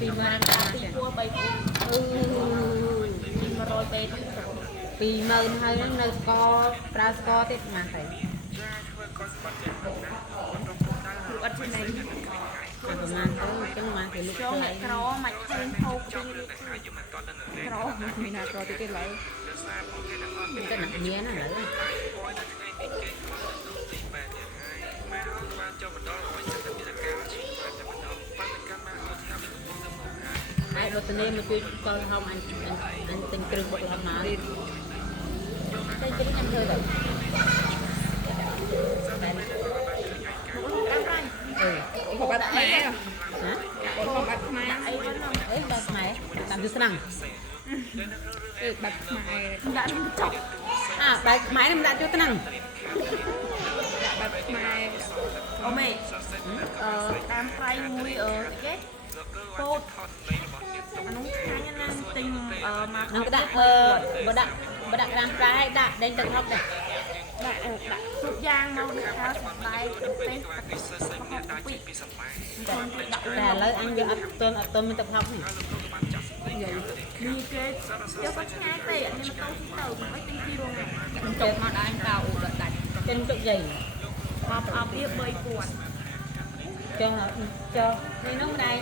ពី10000ពីពួរ3ពួរពី100ពេក20000ហើយហ្នឹងនៅស្កប្រើស្កទៀតប៉ុន្មានទៅលោកអត់ជួយណែប្រហែលទៅចឹងមកគេលុបចូលអ្នកក្រមកឃើញហូបពីក្រមានណាក្រទៀតឡើយមានតែអ្នកមានណាឡើយហើយរត់ទៅនេះមកជួយកលហំអញទិញគ្រឿងបុកឡើងមកទៀតតែជិះខ្ញុំធ្វើទៅហូបបាត់ខ្មែរហ៎ហូបបាត់ខ្មែរអីបាត់ខ្មែរតាមយូរស្នងបាត់ខ្មែរដាក់នឹងចុកបាត់ខ្មែរនឹងដាក់ចូលថ្នាំបាត់ខ្មែរអូមេតាមប្រៃមួយគេពោតអានោះខាញ់ណាស់ទិញមកនោះដាក់បើដាក់ក្រាមប្រៃដាក់ដេញទឹកហុកដែរដាក់គ្រប់យ៉ាងមកនេះខោសបាយទៅពេកតែឥឡូវអញយកអត់ទាន់មានទឹកហុកនេះនេះគេយកក៏ឆ្ងាយពេកអត់មានម៉ូតូទីទៅមិនទិញទីរងហ្នឹងចុកមកដល់អញតោដាច់ទិញទុកយាយអបវា3000ចុះនេះនោះម្ដាយ